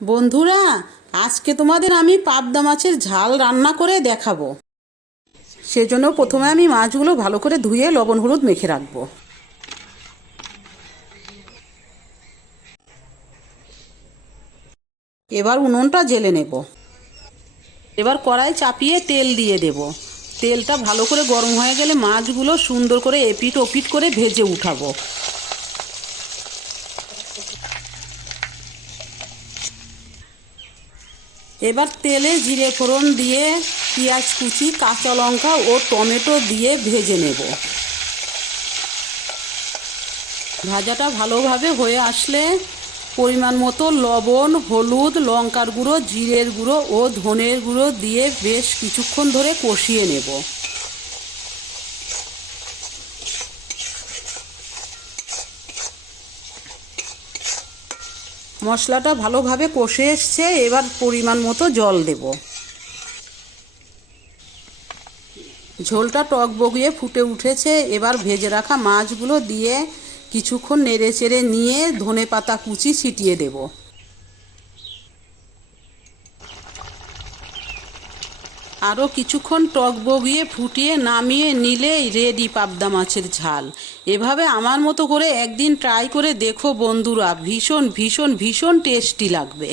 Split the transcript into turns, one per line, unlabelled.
বন্ধুরা, আজকে তোমাদের আমি পাবদা মাছের ঝাল রান্না করে দেখাবো। সেজন্য প্রথমে আমি মাছগুলো ভালো করে ধুয়ে লবণ হলুদ মেখে রাখব। এবার উনুনটা জেলে নেব। এবার কড়াই চাপিয়ে তেল দিয়ে দেব। তেলটা ভালো করে গরম হয়ে গেলে মাছগুলো সুন্দর করে এপিট ওপিট করে ভেজে উঠাবো। এবার তেলে জিরে ফোড়ন দিয়ে পেঁয়াজ কুচি, কাঁচা লঙ্কা ও টমেটো দিয়ে ভেজে নেব। ভাজাটা ভালোভাবে হয়ে আসলে পরিমাণ মতো লবণ, হলুদ, লঙ্কার গুঁড়ো, জিরের গুঁড়ো ও ধনের গুঁড়ো দিয়ে বেশ কিছুক্ষণ ধরে কষিয়ে নেব। মশলাটা ভালোভাবে কষে এসছে, এবার পরিমাণ মতো জল দেব। ঝোলটা টক বগিয়ে ফুটে উঠেছে, এবার ভেজে রাখা মাছগুলো দিয়ে কিছুক্ষণ নেড়ে চেড়ে নিয়ে ধনে পাতা কুচি ছিটিয়ে দেব। আরও কিছুক্ষণ টক বগিয়ে ফুটিয়ে নামিয়ে নিলেই রেডি পাবদা মাছের ঝাল। এভাবে আমার মতো করে একদিন ট্রাই করে দেখো বন্ধুরা, ভীষণ ভীষণ ভীষণ টেস্টি লাগবে।